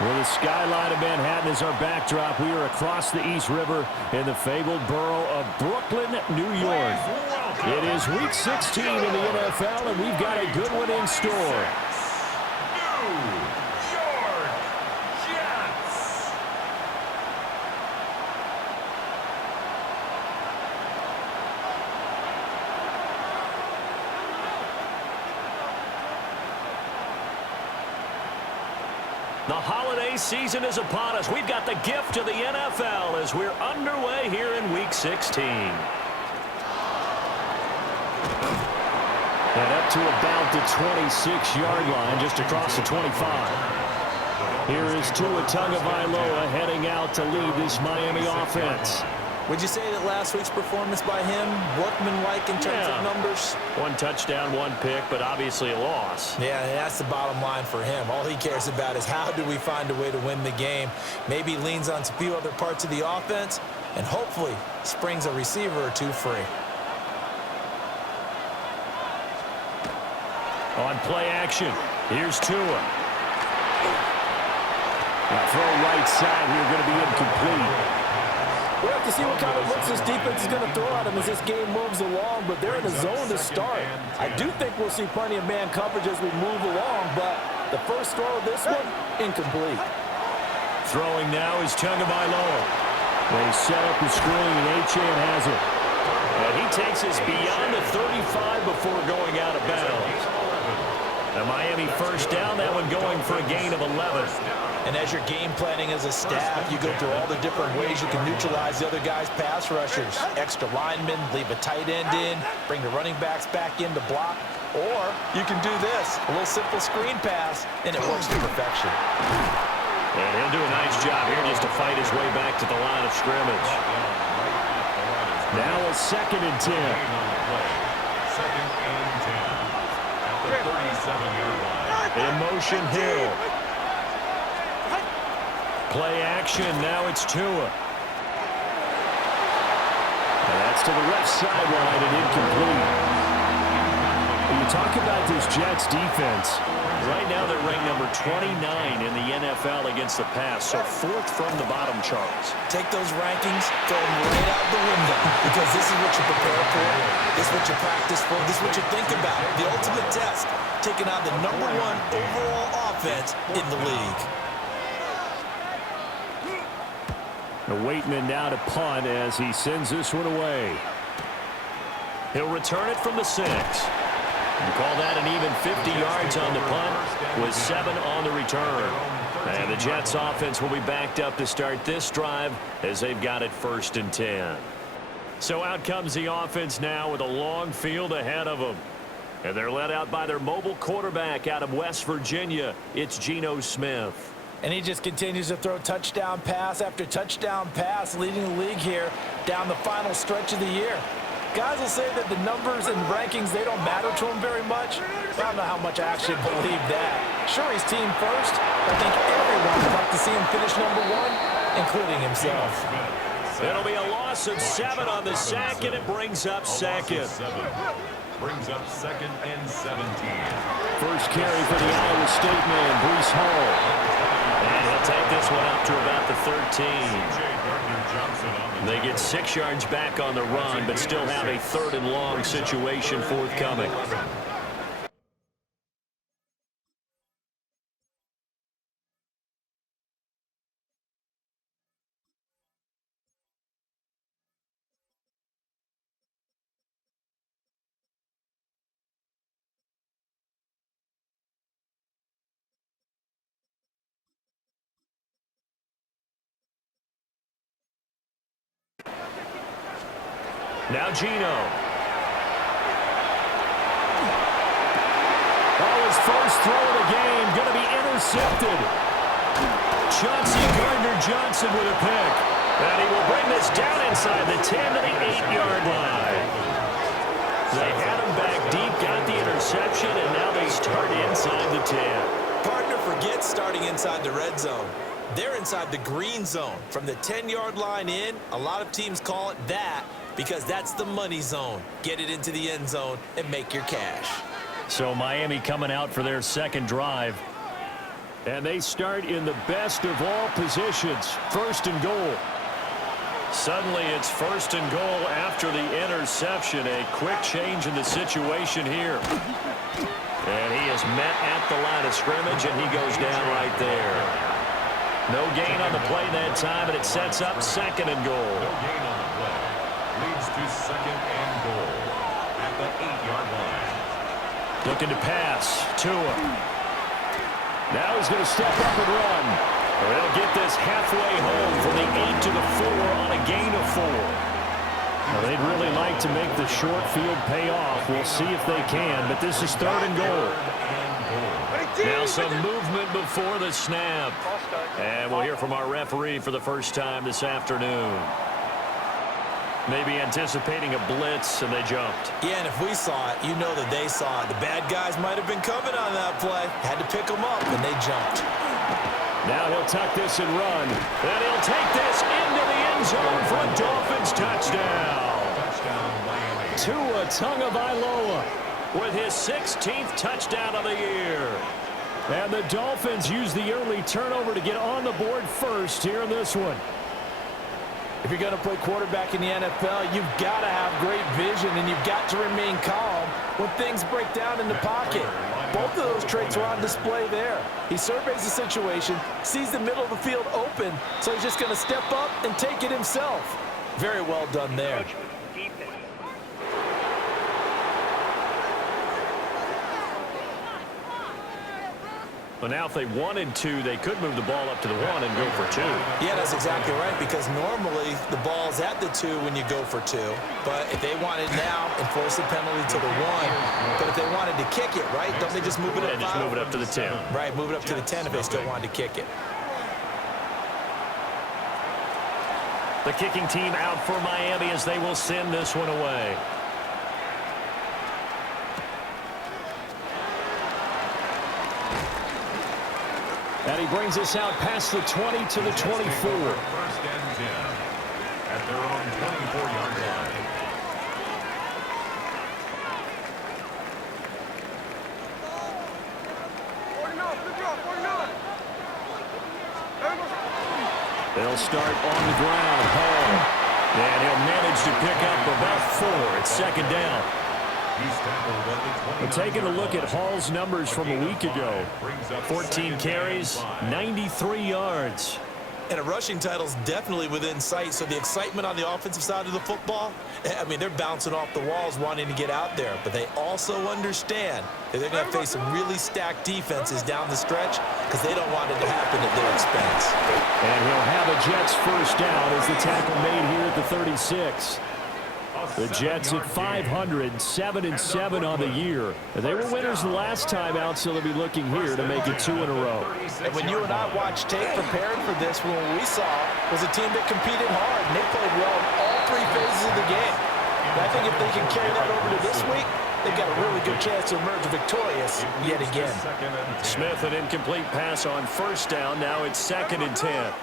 Well, the skyline of Manhattan is our backdrop. We are across the East River in the fabled borough of Brooklyn, New York. It is Week 16 in the NFL, and we've got a good one in store. The holiday season is upon us. We've got the gift of the NFL as we're underway here in Week 16. And up to about the 26-yard line, just across the 25. Here is Tua Tagovailoa heading out to lead this Miami offense. Would you say that last week's performance by him, workmanlike in terms of numbers? One touchdown, one pick, but obviously a loss. Yeah, that's the bottom line for him. All he cares about is how do we find a way to win the game. Maybe leans on a few other parts of the offense and hopefully springs a receiver or two free. On play action, here's Tua. Throw right side here, going to be incomplete. We'll have to see what kind of looks this defense is going to throw at him as this game moves along, but they're in the zone to start. I do think we'll see plenty of man coverage as we move along, but the first throw of this one, incomplete. Throwing now is Tagovailoa. They set up the screen, and Achane has it. And he takes us beyond the 35 before going out of bounds. The Miami first down, that one going for a gain of 11. And as you're game planning as a staff, you go through all the different ways you can neutralize the other guy's pass rushers. Extra linemen, leave a tight end in, bring the running backs back in to block. Or you can do this, a little simple screen pass, and it works to perfection. And he'll do a nice job here just to fight his way back to the line of scrimmage. Now a 2nd and 10. 2nd and 10. At the 37-yard line. In motion, Hill. Play action, now it's Tua. And that's to the left sideline and incomplete. When you talk about this Jets defense, right now they're ranked number 29 in the NFL against the pass, so 4th from the bottom charts. Take those rankings, throw them right out the window, because this is what you prepare for, this is what you practice for, this is what you think about. The ultimate test, taking on the #1 overall offense in the league. The Waitman now to punt as he sends this one away. He'll return it from the 6. And call that an even 50 yards on the punt with 7 on the return. And the Jets offense will be backed up to start this drive as they've got it 1st and 10. So out comes the offense now with a long field ahead of them. And they're led out by their mobile quarterback out of West Virginia. It's Geno Smith. And he just continues to throw touchdown pass after touchdown pass, leading the league here down the final stretch of the year. Guys will say that the numbers and rankings, they don't matter to him very much. I don't know how much I actually believe that. Sure, he's team first. I think everyone would like to see him finish #1, including himself. It'll be a loss of 7 on the sack, and it brings up 2nd. Brings up 2nd and 17. First carry for the Iowa State man, Breece Hall. And he'll take this one up to about the 13. They get 6 yards back on the run, but still have a 3rd and long situation forthcoming. Now Geno. Oh, his first throw of the game going to be intercepted. Chauncey Gardner-Johnson with a pick. And he will bring this down inside the 10 to the 8-yard line. They had him back deep, got the interception, and now they start inside the 10. Partner forgets starting inside the red zone. They're inside the green zone. From the 10-yard line in, a lot of teams call it that because that's the money zone. Get it into the end zone and make your cash. So Miami coming out for their second drive. And they start in the best of all positions, first and goal. Suddenly it's first and goal after the interception. A quick change in the situation here. And he is met at the line of scrimmage, and he goes down right there. No gain on the play that time, and it sets up second and goal. No gain on the play. Leads to second and goal at the 8-yard line. Looking to pass. Tua. Now he's going to step up and run. They'll get this halfway home from the 8 to the 4 on a gain of 4. Well, they'd really like to make the short field pay off. We'll see if they can, but this is third and goal. Now some movement before the snap. And we'll hear from our referee for the first time this afternoon. Maybe anticipating a blitz, and they jumped. Yeah, and if we saw it, you know that they saw it. The bad guys might have been coming on that play. Had to pick them up, and they jumped. Now he'll tuck this and run. And he'll take this into the end zone for a Dolphins touchdown. Tua Tagovailoa with his 16th touchdown of the year. And the Dolphins use the early turnover to get on the board first here in this one. If you're going to play quarterback in the NFL, you've got to have great vision, and you've got to remain calm when things break down in the pocket. Both of those traits are on display there. He surveys the situation, sees the middle of the field open, so he's just going to step up and take it himself. Very well done there. But now if they wanted to, they could move the ball up to the 1 and go for 2. Yeah, that's exactly right, because normally the ball's at the 2 when you go for 2. But if they wanted now, enforce the penalty to the 1. But if they wanted to kick it, right, don't they just move it up? And just move it up to the 10. Right, move it up to the 10 if they still wanted to kick it. The kicking team out for Miami as they will send this one away. And he brings us out past the 20 to the 24. First and 10 at their own 24-yard line. They'll start on the ground. Hall. And he'll manage to pick up about 4. It's second down. We're taking a look at Hall's numbers from a week ago. 14 carries, 93 yards. And a rushing title's definitely within sight, so the excitement on the offensive side of the football, I mean, they're bouncing off the walls wanting to get out there, but they also understand that they're going to face some really stacked defenses down the stretch because they don't want it to happen at their expense. And he'll have a Jets first down as the tackle made here at the 36. The Jets at 500, 7-7 on the year. They were winners the last time out, so they'll be looking here to make it 2 in a row. And when you and I watched tape preparing for this, what we saw was a team that competed hard, and they played well in all 3 phases of the game. And I think if they can carry that over to this week, they've got a really good chance to emerge victorious yet again. Smith, an incomplete pass on first down. Now it's 2nd and 10.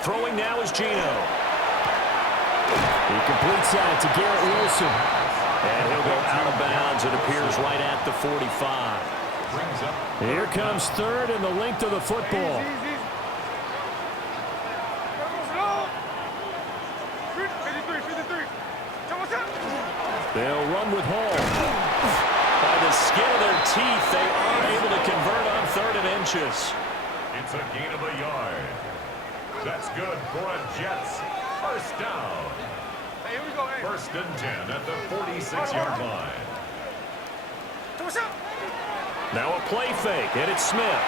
Throwing now is Geno. He completes that to Garrett Wilson. And he'll go out of bounds. It appears right at the 45. Here comes 3rd and the length of the football. They'll run with Hall. By the skin of their teeth, they are able to convert on 3rd and inches. It's a gain of a yard. That's good for a Jets first down. Hey, here we go. Hey. 1st and 10 at the 46-yard line. Now a play fake, and it's Smith.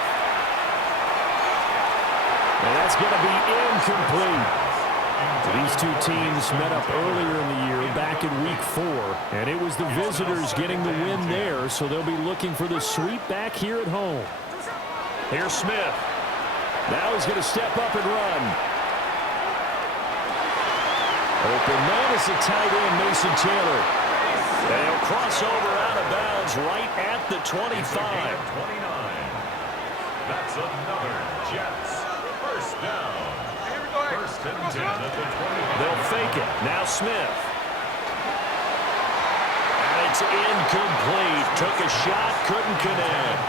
And that's going to be incomplete. These two teams met up earlier in the year, back in week 4, and it was the visitors getting the win there, so they'll be looking for the sweep back here at home. Here's Smith. Now he's going to step up and run. Open man is the tight end, Mason Taylor. And he'll cross over out of bounds right at the 25. 29. That's another Jets first down. 1st and 10 at the 20. They'll fake it. Now Smith. And they It's incomplete. Took a shot, couldn't connect.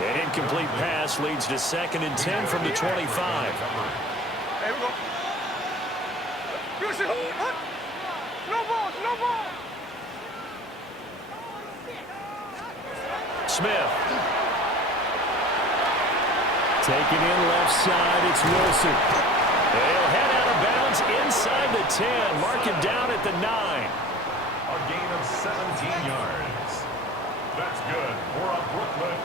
An incomplete pass leads to 2nd and 10 from the 25. Hey, we go. Slow ball, slow ball. Smith. Taken in left side, it's Wilson. They'll head out of bounds inside the 10. Mark him down at the 9. A gain of 17 yards. That's good for a Brooklyn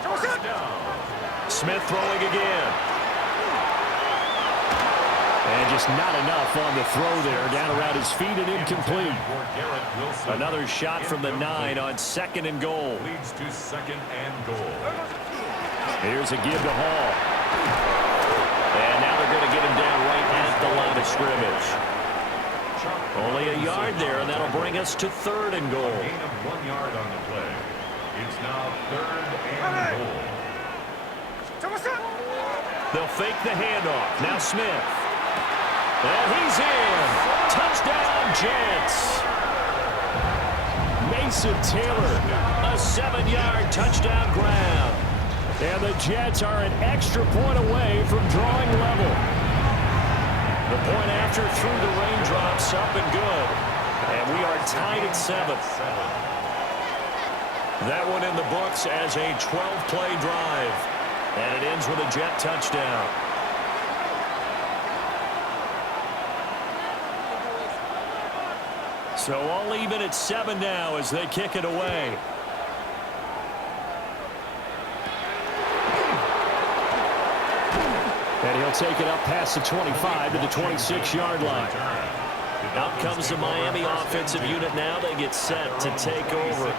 first down. Smith throwing again. And just not enough on the throw there. Down around his feet and incomplete. Another shot from the 9 on 2nd and goal. Leads to 2nd and goal. Here's a give to Hall. And now they're going to get him down right at the line of scrimmage. Only a yard there, and that'll bring us to 3rd and goal. A gain of 1 yard on the play. It's now 3rd and goal. They'll fake the handoff. Now Smith. And he's in. Touchdown, Jets. Mason Taylor, a 7-yard touchdown grab. And the Jets are an extra point away from drawing level. The point after through the raindrops, up and good. And we are tied at 7. That one in the books as a 12-play drive. And it ends with a Jet touchdown. So all even at 7 now as they kick it away. And he'll take it up past the 25 to the 26-yard line. Out comes the Miami offensive unit now. They get set to take over.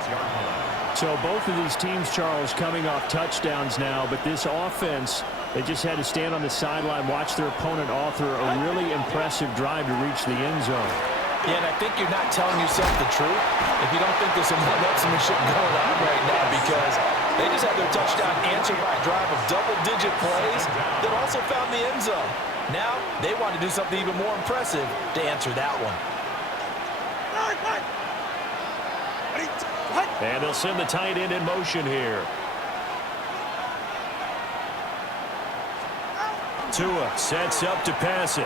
So both of these teams, Charles, coming off touchdowns now, but this offense, they just had to stand on the sideline, watch their opponent author a really impressive drive to reach the end zone. Yeah, and I think you're not telling yourself the truth if you don't think there's some shit going on right now, because they just had their touchdown answered by a drive of double-digit plays that also found the end zone. Now they want to do something even more impressive to answer that one. And they'll send the tight end in motion here. Tua sets up to pass it.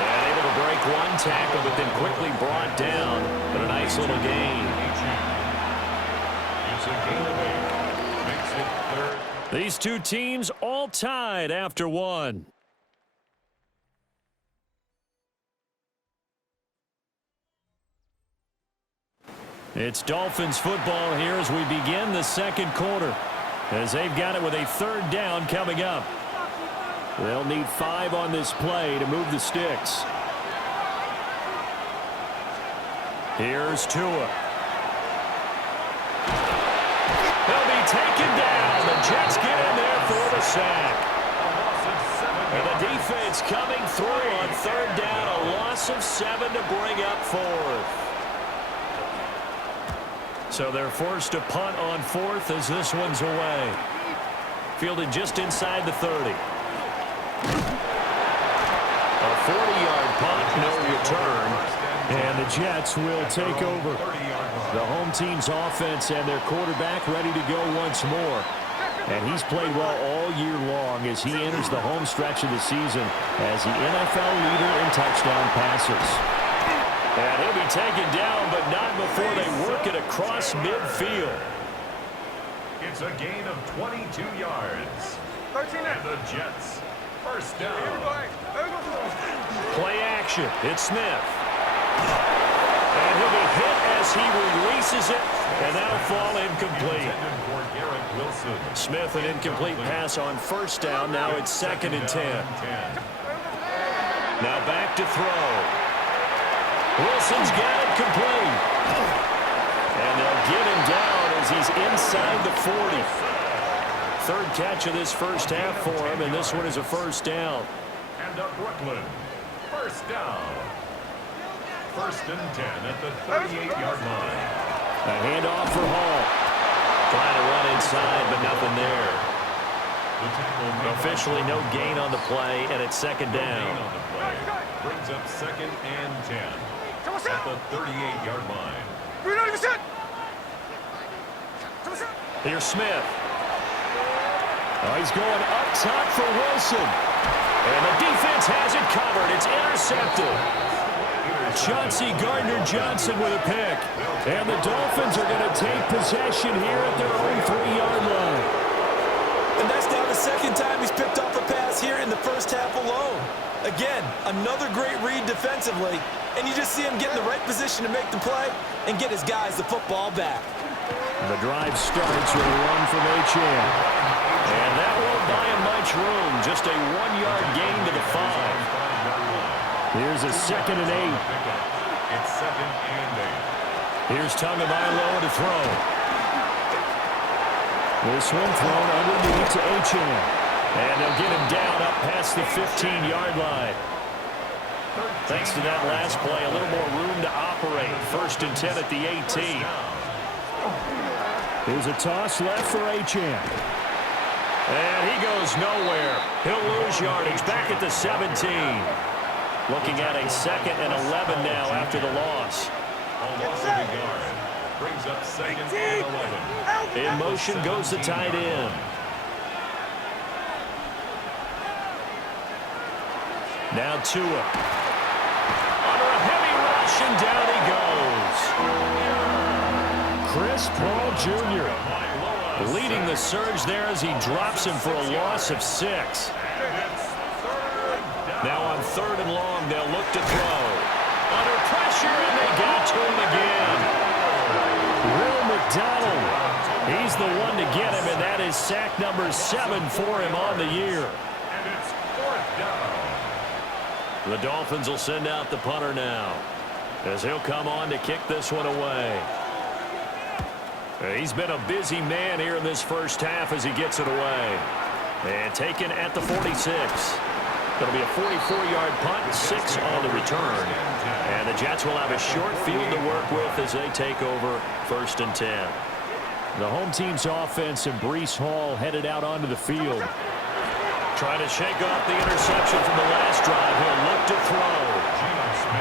And able to break one tackle, but then quickly brought down. But a nice little gain. It's a gain of 8. Makes it 3rd. These two teams all tied after 1. It's Dolphins football here as we begin the 2nd quarter, as they've got it with a 3rd down coming up. They'll need 5 on this play to move the sticks. Here's Tua. He'll be taken down. The Jets get in there for the sack. And the defense coming through on 3rd down. A loss of 7 to bring up 4th. So they're forced to punt on 4th as this one's away. Fielded just inside the 30. A 40-yard punt, no return. And the Jets will take over. The home team's offense and their quarterback ready to go once more. And he's played well all year long as he enters the home stretch of the season as the NFL leader in touchdown passes. And he'll be taken down, but not before they work it across midfield. It's a gain of 22 yards. 13 And the Jets, first down. Play action. It's Smith. And he'll be hit as he releases it, and that'll fall incomplete. Smith, an incomplete pass on 1st down. Now it's 2nd and 10. Now back to throw. Wilson's got it complete. And they'll get him down as he's inside the 40. 3rd catch of this first half for him, and this one is a 1st down. And a Brooklyn, first down. 1st and 10 at the 38-yard line. A handoff for Hall. Trying to run inside, but nothing there. Officially no gain on the play, and it's second down. On the play. Brings up 2nd and 10 at the 38-yard line. Here's Smith. Oh, he's going up top for Wilson. And the defense has it covered. It's intercepted. Chauncey Gardner-Johnson with a pick. And the Dolphins are going to take possession here at their own 3-yard line. And that's now the second time he's picked off a pass here in the first half alone. Again, another great read defensively, and you just see him get in the right position to make the play and get his guys the football back. The drive starts with a run from H.M. And that won't buy him much room. Just a 1-yard gain to the 5. Here's a 2nd and 8. It's 2nd and 8. Here's Tagovailoa to throw. This one thrown underneath to H.M. And they'll get him down up past the 15-yard line. Thanks to that last play, a little more room to operate. 1st and 10 at the 18. Here's a toss left for H.M. And he goes nowhere. He'll lose yardage back at the 17. Looking at a 2nd and 11 now after the loss. A loss of a yard. Brings up 2nd and 11. In motion goes the tight end. Now Tua. Under a heavy rush, and down he goes. Chris Paul Jr. leading the surge there as he drops him for a loss of 6. Now on 3rd and long, they'll look to throw. Under pressure, and they get to him again. Will McDonald, he's the one to get him, and that is sack number 7 for him on the year. And it's 4th down. The Dolphins will send out the punter now, as he'll come on to kick this one away. He's been a busy man here in this first half as he gets it away. And taken at the 46. It'll be a 44-yard punt, 6 on the return. And the Jets will have a short field to work with as they take over 1st and 10. The home team's offense and Breece Hall headed out onto the field. Trying to shake off the interception from the last drive. He'll look to throw.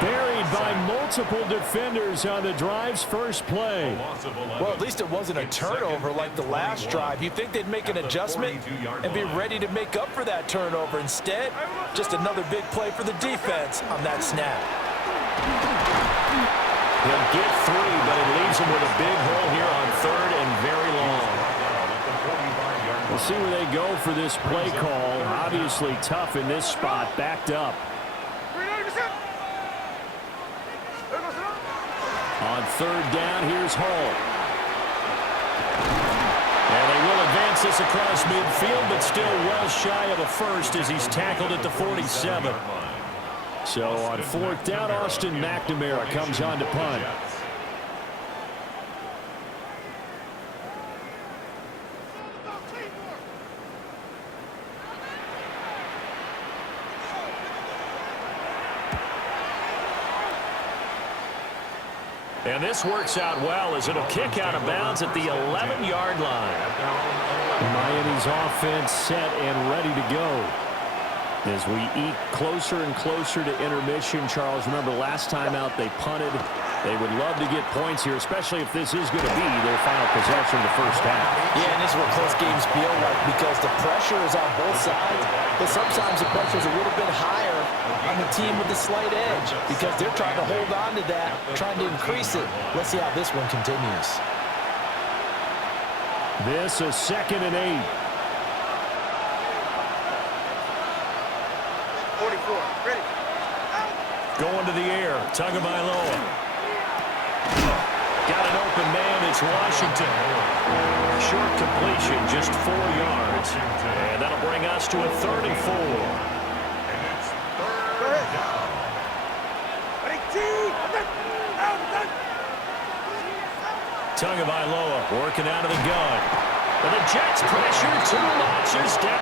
Buried by multiple defenders on the drive's first play. Well, at least it wasn't a turnover like the last drive. You'd think they'd make an adjustment and be ready to make up for that turnover. Instead, just another big play for the defense on that snap. He'll get 3, but it leaves him with a big hole here on 3rd and very long. We'll see where they go for this play call. Obviously tough in this spot, backed up. On 3rd down, here's Hall. And they will advance this across midfield, but still well shy of a first as he's tackled at the 47. So on 4th down, Austin McNamara comes on to punt. And this works out well as it'll kick out of bounds at the 11-yard line. Miami's offense set and ready to go. As we eat closer and closer to intermission, Charles, remember last time out they punted. They would love to get points here, especially if this is going to be their final possession of the first half. Yeah, and this is what close games feel like because the pressure is on both sides, but sometimes the pressure is a little bit higher on the team with the slight edge because they're trying to hold on to that, trying to increase it. Let's see how this one continues. This is 2nd and 8. 44, ready. Going to the air, Tagovailoa. Got an open man, it's Washington. Short completion, just 4 yards. And that'll bring us to a 3rd and 4. And it's 3rd down. Tagovailoa working out of the gun. And the Jets pressure 2 notches down.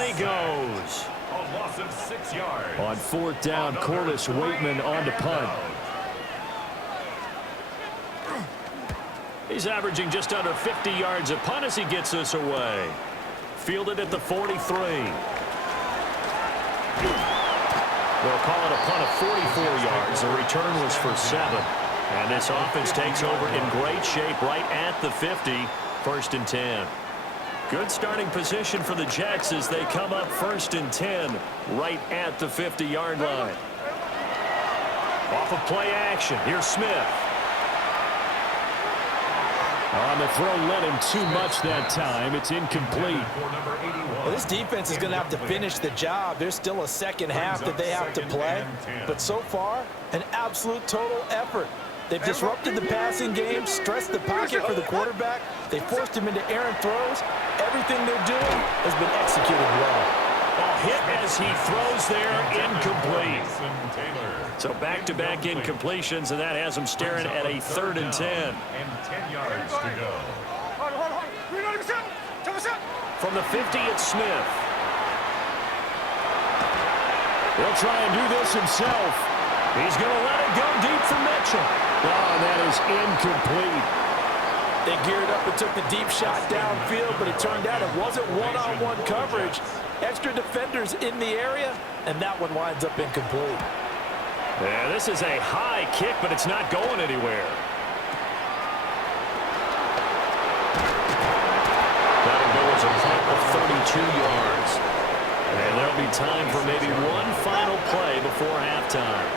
He goes. A loss of 6 yards. On fourth down, Corliss Waitman on to punt. He's averaging just under 50 yards a punt as he gets this away. Fielded at the 43. They'll call it a punt of 44 yards. The return was for 7. And this offense takes over in great shape right at the 50. 1st and 10. Good starting position for the Jets as they come up 1st and 10 right at the 50-yard line. Off of play action. Here's Smith. On the throw, led him too much that time. It's incomplete. Well, this defense is going to have to finish the job. There's still a second half that they have to play. But so far, an absolute total effort. They've disrupted the passing game, stressed the pocket for the quarterback. They forced him into errant throws. Everything they're doing has been executed well. A hit as he throws there, incomplete. So back-to-back incompletions, and that has him staring at a 3rd and 10. And 10 yards to go. From the 50, it's Smith. He'll try and do this himself. He's going to let it go deep for Mitchell. Oh, that is incomplete. They geared up and took the deep shot downfield, but it turned out it wasn't one-on-one coverage. Extra defenders in the area, and that one winds up incomplete. Yeah, this is a high kick, but it's not going anywhere. That'll go as a punt of 32 yards. And there'll be time for maybe one final play before halftime.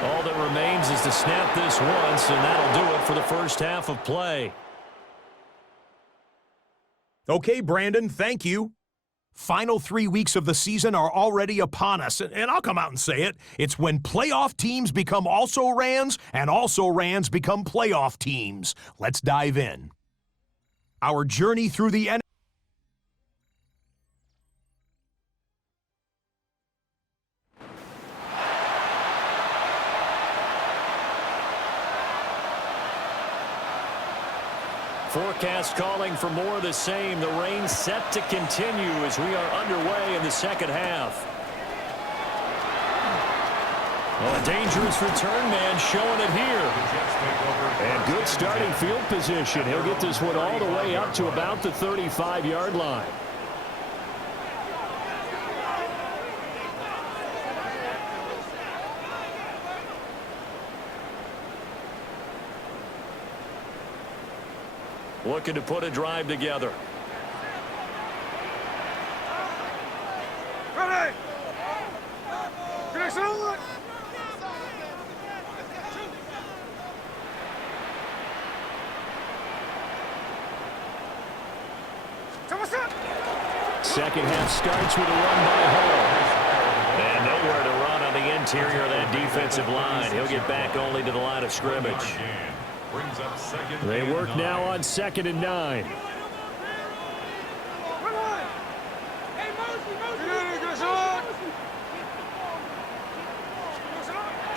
All that remains is to snap this once, and that'll do it for the first half of play. Okay, Brandon, thank you. Final 3 weeks of the season are already upon us, and I'll come out and say it. It's when playoff teams become also-rans, and also-rans become playoff teams. Let's dive in. Our journey through the NFL. Forecast calling for more of the same. The rain set to continue as we are underway in the second half. Well, a dangerous return man showing it here. And good starting field position. He'll get this one all the way up to about the 35-yard line. Looking to put a drive together. Ready! Second half starts with a run by Hall. And nowhere to run on the interior of that defensive line. He'll get back only to the line of scrimmage. They work now on 2nd and 9.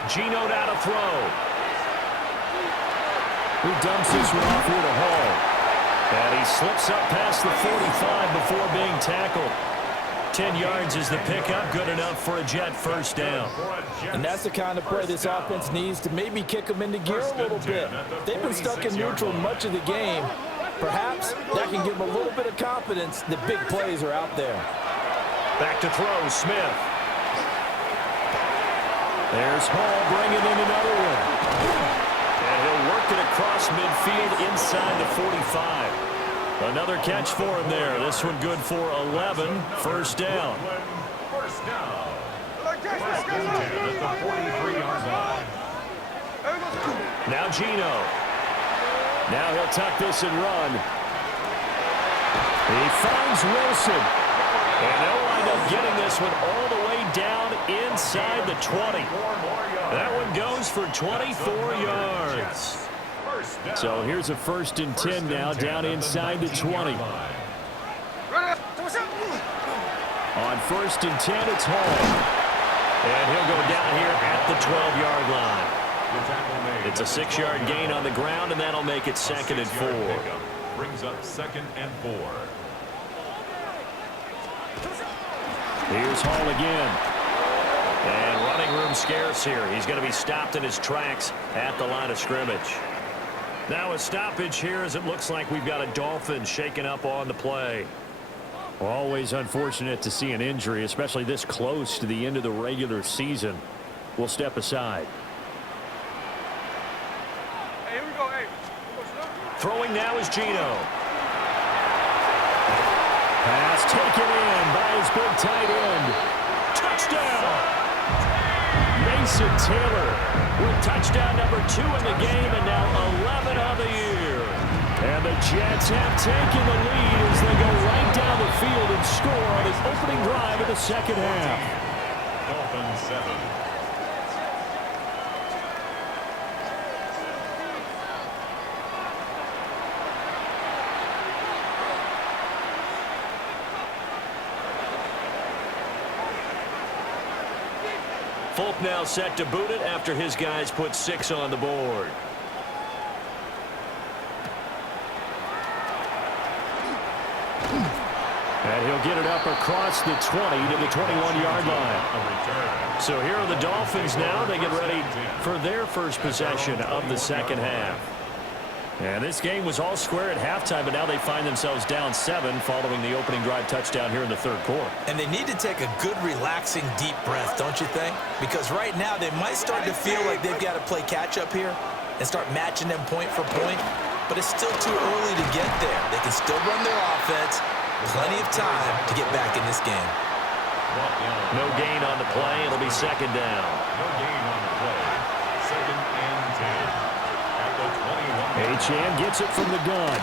Geno down to throw. Who dumps this one off here to Hall. And he slips up past the 45 before being tackled. 10 yards is the pickup, good enough for a Jet first down. And that's the kind of play this offense needs to maybe kick them into gear a little bit. They've been stuck in neutral much of the game. Perhaps that can give them a little bit of confidence that big plays are out there. Back to throw, Smith. There's Hall bringing in another one. And he'll work it across midfield inside the 45. Another catch for him there. This one good for 11. First down. First down. At the 43-yard line. Now Geno. Now he'll tuck this and run. He finds Wilson. And they'll wind up getting this one all the way down inside the 20. That one goes for 24 yards. So here's a 1st and 10 now down inside the 20. On 1st and 10, it's Hall. And he'll go down here at the 12-yard line. It's a 6-yard gain on the ground, and that'll make it 2nd and 4. Brings up 2nd and 4. Here's Hall again. And running room scarce here. He's going to be stopped in his tracks at the line of scrimmage. Now a stoppage here as it looks like we've got a Dolphin shaken up on the play. Always unfortunate to see an injury, especially this close to the end of the regular season. We'll step aside. Hey, here we go. Hey. Throwing now is Gino. Pass taken in by his big tight end. Touchdown! Mason Taylor with touchdown number 2 in the game and now 11 on the year. And the Jets have taken the lead as they go right down the field and score on his opening drive in the second half. Dolphins 7. Folk now set to boot it after his guys put 6 on the board. And he'll get it up across the 20 to the 21-yard line. So here are the Dolphins now. They get ready for their first possession of the second half. And this game was all square at halftime, but now they find themselves down 7 following the opening drive touchdown here in the third quarter. And they need to take a good, relaxing, deep breath, don't you think? Because right now they might start to feel like they've got to play catch-up here and start matching them point for point. But it's still too early to get there. They can still run their offense. Plenty of time to get back in this game. No gain on the play. It'll be second down. No gain on the play. Second and 10. At the 21. Achane gets it from the gun.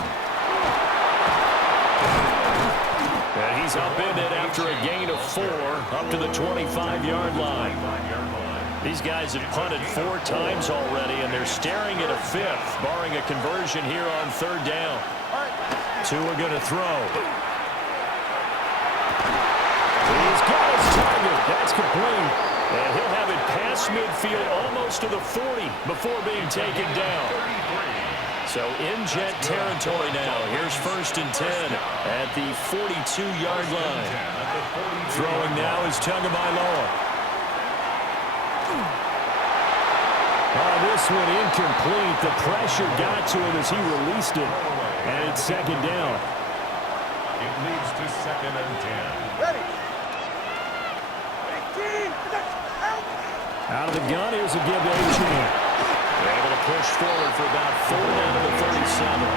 And he's up in it after a gain of 4 up to the 25-yard line. These guys have punted 4 times already, and they're staring at a 5th, barring a conversion here on third down. 2 are going to throw. He's got his target. That's complete. And he'll have it past midfield almost to the 40 before being taken down. So in Jet territory now. Here's first and 10 at the 42-yard line. Throwing now is Tagovailoa. Oh, this one incomplete. The pressure got to him as he released it. And it's second down. It leads to second and 10. Ready. Out of the gun, here's a give to Achane. They're able to push forward for about 4 down to the 37.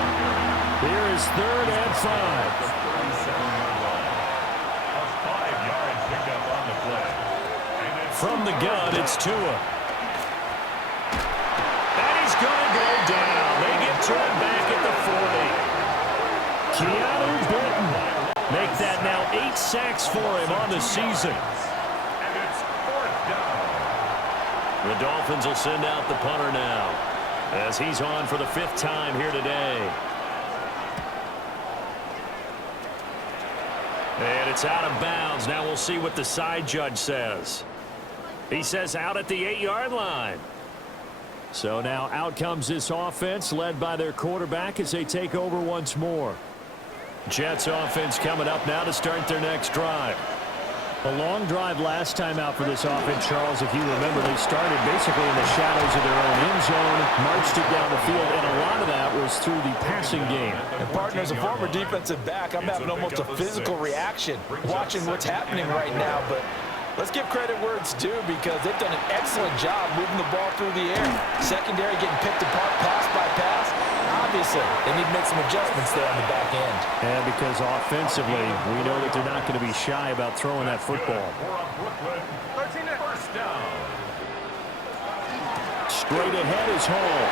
Here is third and 5. 37-yard line. A 5-yard pickup on the play. And it's From the gun, it's Tua. And he's going to go down. They get to him back at the 40. Keanu Benton. Make that now 8 sacks for him on the season. And it's fourth down. The Dolphins will send out the punter now as he's on for the 5th time here today. And it's out of bounds. Now we'll see what the side judge says. He says out at the 8-yard line. So now out comes this offense led by their quarterback as they take over once more. Jets offense coming up now to start their next drive. A long drive last time out for this offense, Charles. If you remember, they started basically in the shadows of their own end zone, marched it down the field, and a lot of that was through the passing game. And partner, as a former defensive back, I'm having almost a physical reaction watching what's happening right now. But let's give credit where it's due because they've done an excellent job moving the ball through the air. Secondary getting picked apart pass by pass. Obviously, they need to make some adjustments there on the back end. And because offensively, we know that they're not going to be shy about throwing that football. Brooklyn, 13 and first down. Straight ahead is Hall.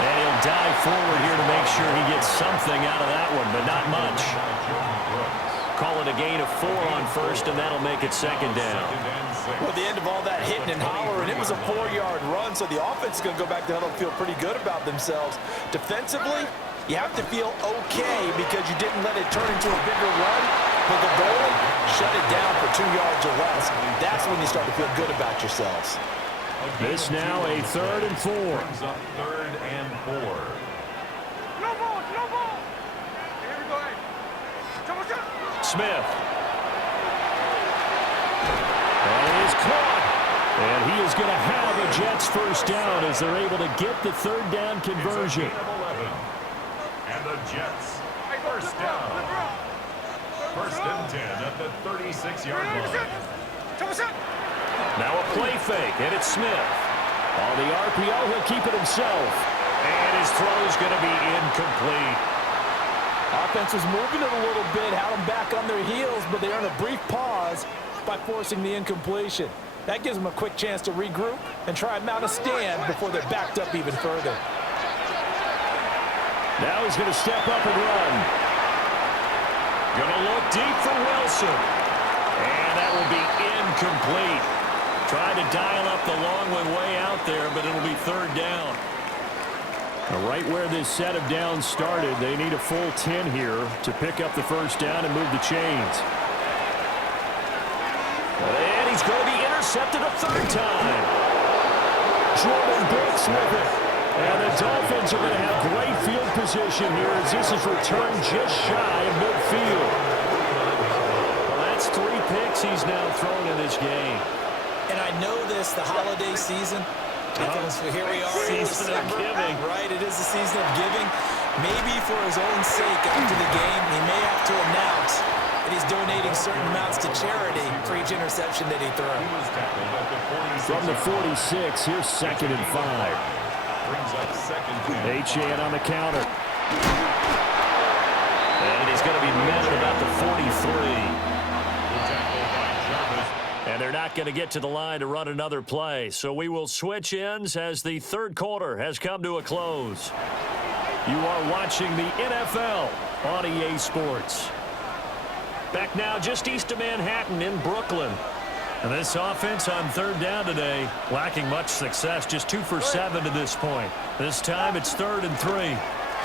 And he'll dive forward here to make sure he gets something out of that one, but not much. Call it a gain of 4 on first, and that'll make it second down. Well, the end of all that hitting and hollering, it was a 4-yard run, so the offense is going to go back to huddle and feel pretty good about themselves. Defensively, you have to feel okay because you didn't let it turn into a bigger run, but the goal, shut it down for 2 yards or less. That's when you start to feel good about yourselves. This now a 3rd and 4. Brings up 3rd and 4. no ball. Here we go. Hey. Come on, come on. Smith. caught. And he is going to have a Jets first down as they're able to get the third down conversion. It's a gain of 11. And the Jets, first down. First and 10 at the 36-yard line. Now a play fake, and it's Smith. On the RPO, he'll keep it himself. And his throw is going to be incomplete. Offense was moving it a little bit, had them back on their heels, but they earned a brief pause by forcing the incompletion. That gives them a quick chance to regroup and try and mount a stand before they're backed up even further. Now he's going to step up and run. Going to look deep for Wilson. And that will be incomplete. Tried to dial up the long one way out there, but it'll be third down. Now, right where this set of downs started, they need a full 10 here to pick up the first down and move the chains. And he's going to be intercepted a third time. Jordan Brooks with it. And the Dolphins are going to have great field position here as this is returned just shy of midfield. Well, that's 3 picks he's now thrown in this game. And I know this, the holiday season, because here we are. Season of giving. Right, it is the season of giving. Maybe for his own sake after the game, he may have to announce that he's donating certain amounts to charity for each interception that he throws. From the 46, here's second and 5. Brings up second down. Achane on the counter. And he's going to be met at about the 43. And they're not going to get to the line to run another play. So we will switch ends as the third quarter has come to a close. You are watching the NFL on EA Sports. Back now just east of Manhattan in Brooklyn. And this offense on third down today, lacking much success, just 2 for 7 to this point. This time it's 3rd and 3.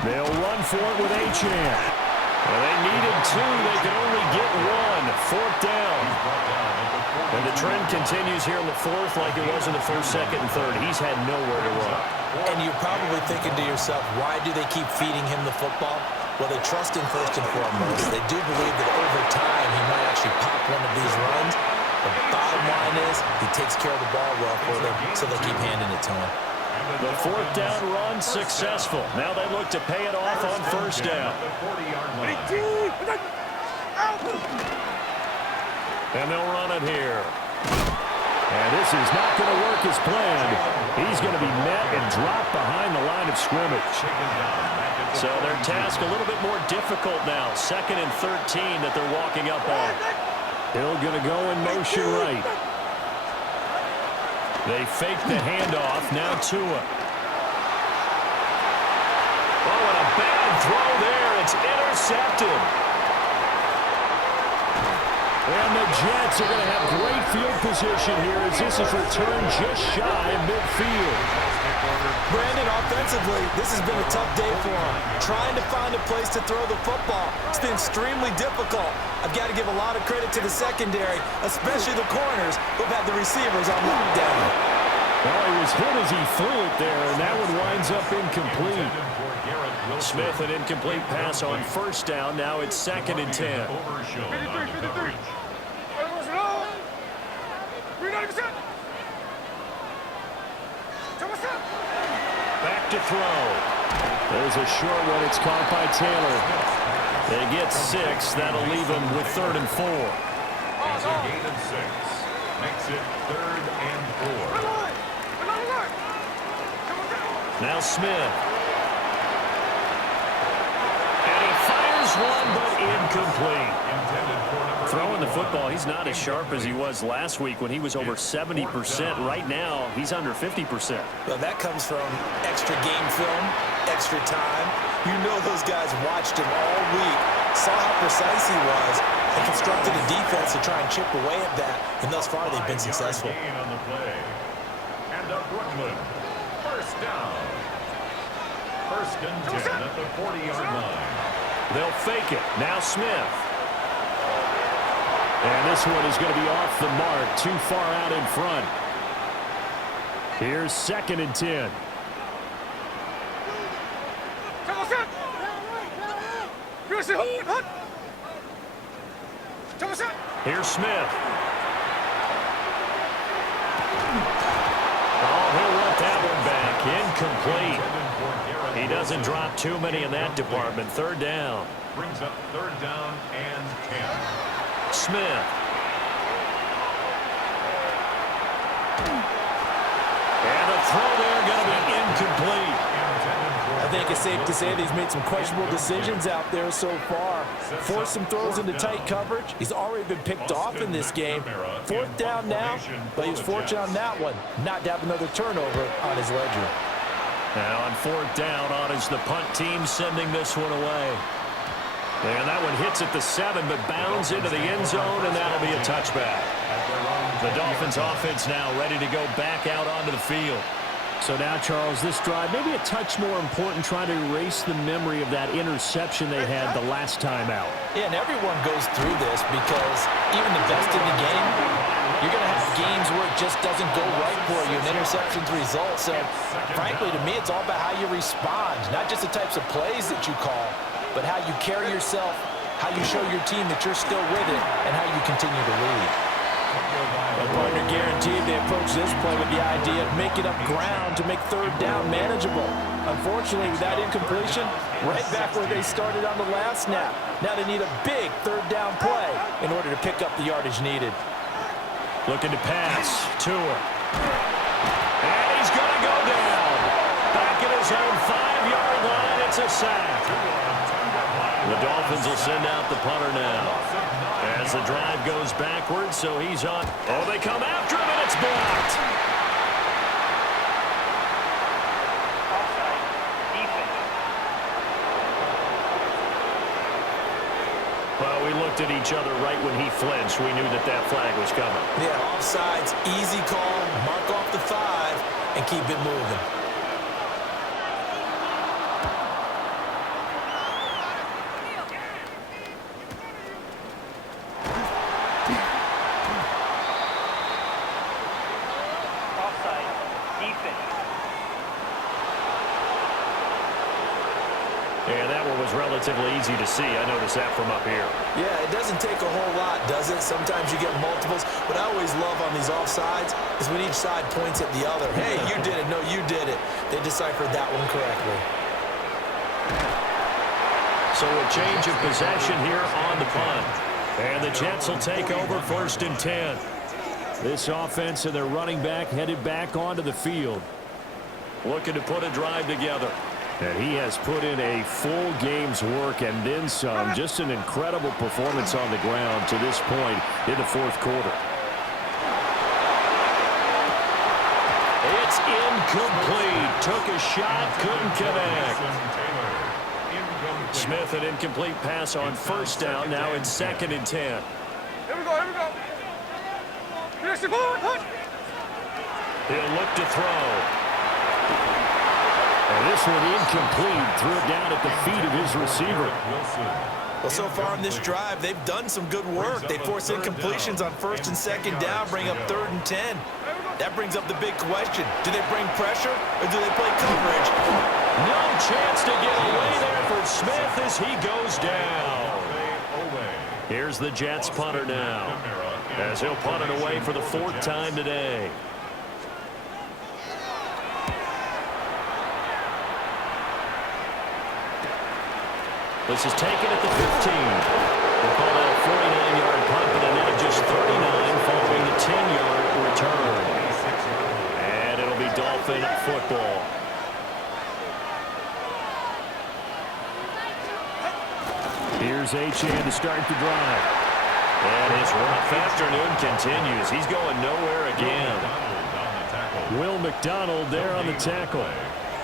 They'll run for it with Achane. Well, they needed 2. They could only get 1. 4th down. And the trend continues here in the 4th like it was in the 1st, 2nd, and 3rd. He's had nowhere to run. And you're probably thinking to yourself, why do they keep feeding him the football? Well, they trust him first and foremost. They do believe that over time he might actually pop one of these runs. The bottom line is he takes care of the ball well for them, so they keep handing it to him. The 4th down run successful. Now they look to pay it off on 1st down. And they'll run it here. And this is not going to work as planned. He's going to be met and dropped behind the line of scrimmage. So their task a little bit more difficult now. 2nd and 13 that they're walking up on. Hill going to go in motion right. They fake the handoff. Now Tua. Oh, and a bad throw there. It's intercepted. And the Jets are going to have great field position here as this is returned just shy of midfield. Brandon, offensively, this has been a tough day for him. Trying to find a place to throw the football. It's been extremely difficult. I've got to give a lot of credit to the secondary, especially the corners who've had the receivers on lockdown. Well, he was hit as he threw it there, and that one winds up incomplete. Smith, an incomplete pass on 1st down. Now it's 2nd and 10. 53. Back to throw. There's a short one. It's caught by Taylor. They get 6. That'll leave them with 3rd and 4. It's a gain of 6. Makes it 3rd and 4. Now Smith. And he fires one, but incomplete. Throwing the football, he's not as sharp as he was last week when he was over 70%. Right now, he's under 50%. Well, that comes from extra game film, extra time. You know those guys watched him all week, saw how precise he was, and constructed a defense to try and chip away at that. And thus far, they've been successful. On the play. And a Brooklyn. First down. 1st and 10 at the 40-yard line. They'll fake it. Now Smith. And this one is going to be off the mark, too far out in front. Here's 2nd and 10. Here's Smith. doesn't drop too many in that department. Third down. Brings up third down and 10. Smith. And the throw there going to be incomplete. I think it's safe to say that he's made some questionable decisions out there so far. Forced some throws into tight coverage. He's already been picked off in this game. Fourth down now, but he was fortunate on that one not to have another turnover on his ledger. And on fourth down, on is the punt team sending this one away. And that one hits at the 7, but bounds into the end zone, and that'll be a touchback. The Dolphins offense now ready to go back out onto the field. So now, Charles, this drive maybe a touch more important, trying to erase the memory of that interception they had the last time out. Yeah, and everyone goes through this because even the best in the game, you're going to have games where it just doesn't go right for you, and interceptions result. So, frankly, to me, it's all about how you respond, not just the types of plays that you call, but how you carry yourself, how you show your team that you're still with it, and how you continue to lead. The partner guaranteed they approach this play with the idea of making up ground to make third down manageable. Unfortunately, with that incompletion, right back where they started on the last snap. Now they need a big third down play in order to pick up the yardage needed. Looking to pass. Tua. And he's going to go down. Back at his own 5-yard line. It's a sack. The Dolphins will send out the punter now. As the drive goes backwards, so he's on. Oh, they come after him, and it's blocked. Well, we looked at each other right when he flinched. We knew that that flag was coming. Yeah, offsides, easy call, mark off the 5, and keep it moving. Yeah, that one was relatively easy to see. I noticed that from up here. Yeah, it doesn't take a whole lot, does it? Sometimes you get multiples. What I always love on these offsides is when each side points at the other. Hey, you did it. No, you did it. They deciphered that one correctly. So a change of possession here on the punt. And the Jets will take over first and 10. This offense and their running back headed back onto the field. Looking to put a drive together. And he has put in a full game's work and then some. Just an incredible performance on the ground to this point in the fourth quarter. It's incomplete. Took a shot, couldn't connect. Smith, an incomplete pass on first down. Now it's second and 10. Here we go, here we go. Here's the ball, touch. He'll look to throw. And this one incomplete. Threw it down at the feet of his receiver. Well, so far in this drive, they've done some good work. They force incompletions on first and second down, bring up third and 10. That brings up the big question. Do they bring pressure or do they play coverage? No chance to get away there for Smith as he goes down. Here's the Jets punter now, as he'll punt it away for the 4th time today. This is taken at the 15. We'll call that a 49-yard punt, but a net of just 39 following the 10-yard return. And it'll be Dolphin football. Here's Achane to start the drive. And his rough afternoon continues. He's going nowhere again. Will McDonald there on the tackle.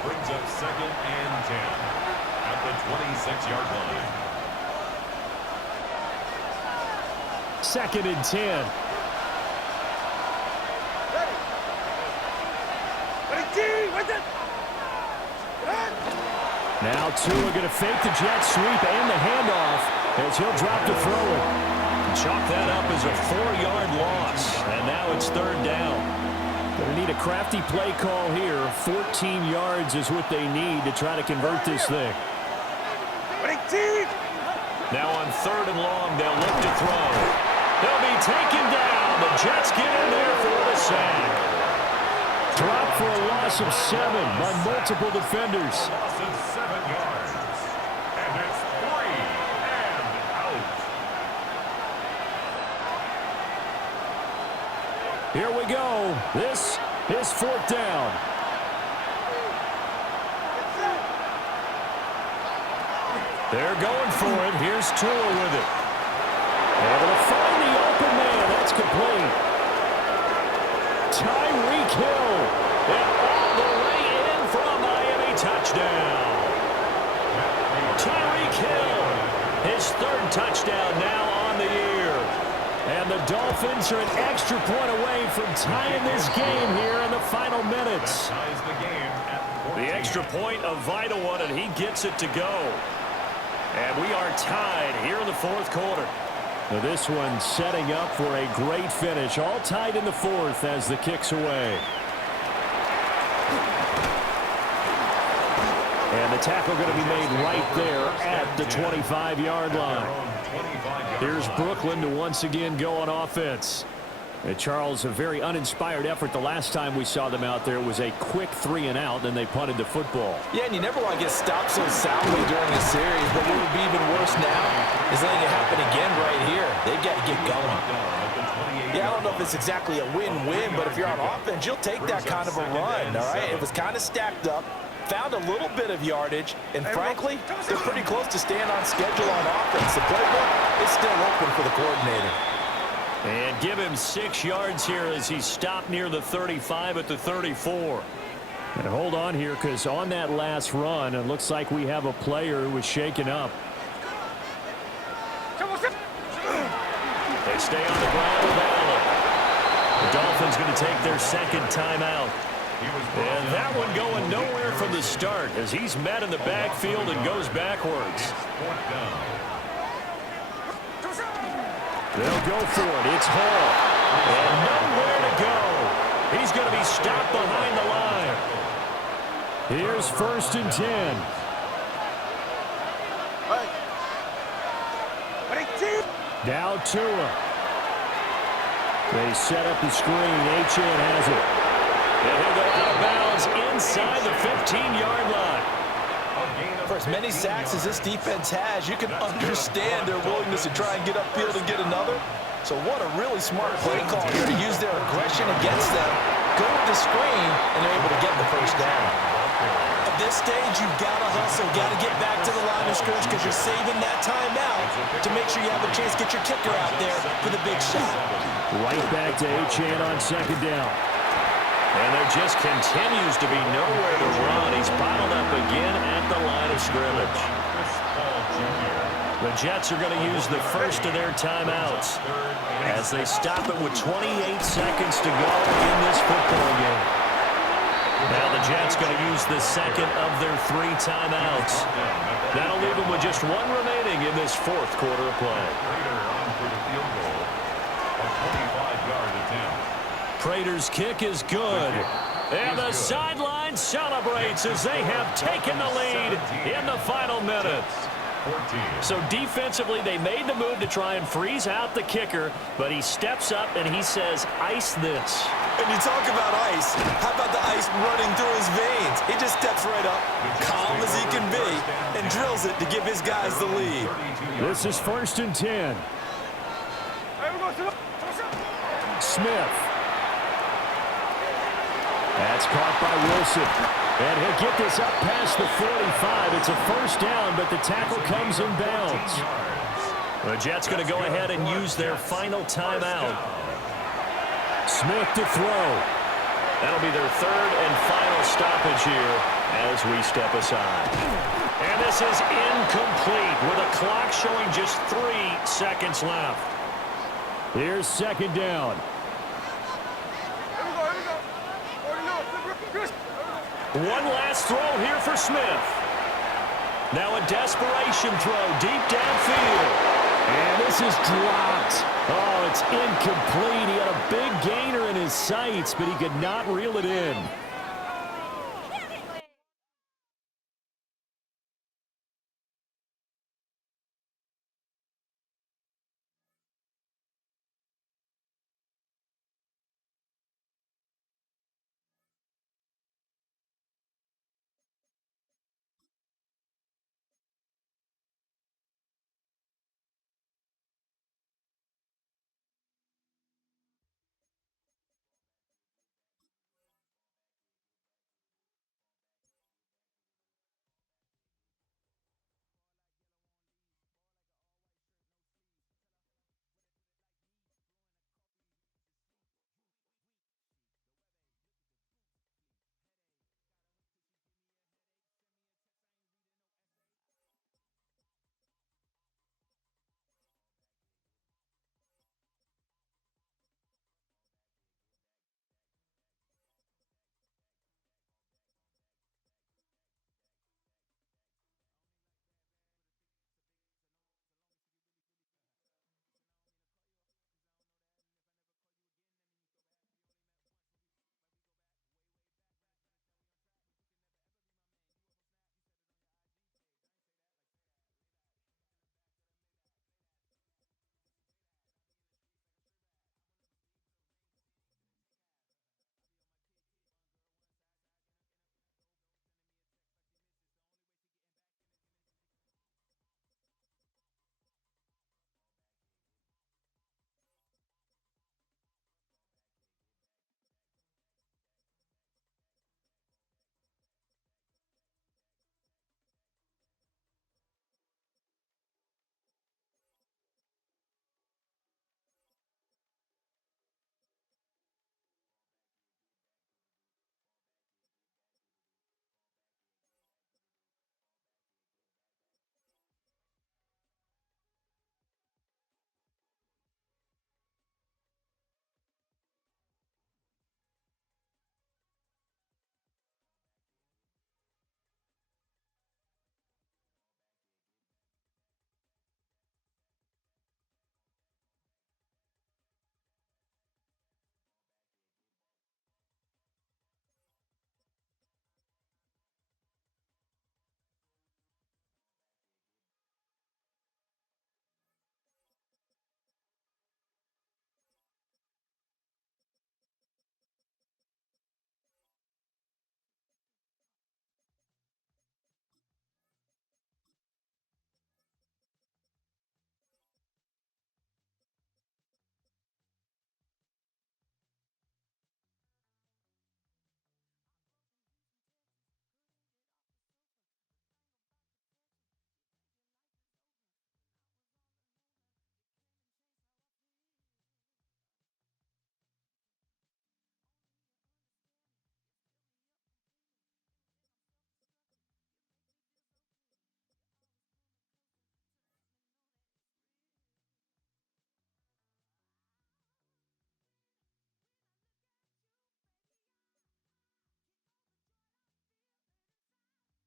Brings up second and 10. The 26-yard line. Second and 10. Now Tua going to fake the jet sweep and the handoff as he'll drop to throw it. Chalk that up as a 4-yard loss. And now it's third down. Going to need a crafty play call here. 14 yards is what they need to try to convert this thing. Now on third and long, they'll look to throw. They'll be taken down. The Jets get in there for the sack. Dropped for a loss of 7 by multiple defenders. Loss of 7 Here we go. This is fourth down. They're going for it. Here's Tua with it. Able to find the open man. That's complete. Tyreek Hill. And all the way in for a Miami touchdown. Tyreek Hill. His third touchdown now on the year. And the Dolphins are an extra point away from tying this game here in the final minutes. The extra point, a vital one, and he gets it to go. And we are tied here in the fourth quarter. Now this one setting up for a great finish. All tied in the fourth as the kick's away. And the tackle going to be made right there at the 25-yard line. Here's Brooklyn to once again go on offense. And Charles, a very uninspired effort the last time we saw them out there. It was a quick 3-and-out, then they punted the football. Yeah, and you never want to get stopped so soundly during a series, but what would be even worse now is letting it happen again right here. They've got to get going. Yeah, I don't know if it's exactly a win-win, but if you're on offense, you'll take that kind of a run, all right? It was kind of stacked up, found a little bit of yardage, and frankly, they're pretty close to staying on schedule on offense. The playbook is still open for the coordinator. And give him 6 yards here as he stopped near the 35 at the 34. And hold on here, because on that last run, it looks like we have a player who was shaken up. They stay on the ground with Allen. The Dolphins going to take their second timeout. And that one going nowhere from the start as he's met in the backfield and goes backwards. They'll go for it. It's Hall. And nowhere to go. He's going to be stopped behind the line. Here's first and 10. Now Tua. They set up the screen. Achane has it. And he'll go out of bounds inside the 15-yard line. For as many sacks as this defense has, you can understand their willingness to try and get upfield and get another. So what a really smart play call here to use their aggression against them. Go with the screen, and they're able to get the first down. At this stage, you've got to hustle, got to get back to the line of scrimmage because you're saving that timeout to make sure you have a chance to get your kicker out there for the big shot. Right back to Achane on second down. And there just continues to be nowhere to run. He's bottled up again at the line of scrimmage. The Jets are going to use the first of their timeouts as they stop it with 28 seconds to go in this football game. Now the Jets going to use the second of their 3 timeouts. That'll leave them with just 1 remaining in this fourth quarter of play. Prater's kick is good. And the sideline celebrates as they have taken the lead in the final minutes. So defensively, they made the move to try and freeze out the kicker, but he steps up and he says, ice this. And you talk about ice. How about the ice running through his veins? He just steps right up, calm as he can be, and drills it to give his guys the lead. This is first and 10. Smith. That's caught by Wilson. And he'll get this up past the 45. It's a first down, but the tackle comes in bounds. The Jets going to go ahead and use their final timeout. Smith to throw. That'll be their third and final stoppage here as we step aside. And this is incomplete with a clock showing just 3 seconds left. Here's second down. One last throw here for Smith. Now a desperation throw deep downfield. And this is dropped. Oh, it's incomplete. He had a big gainer in his sights, but he could not reel it in.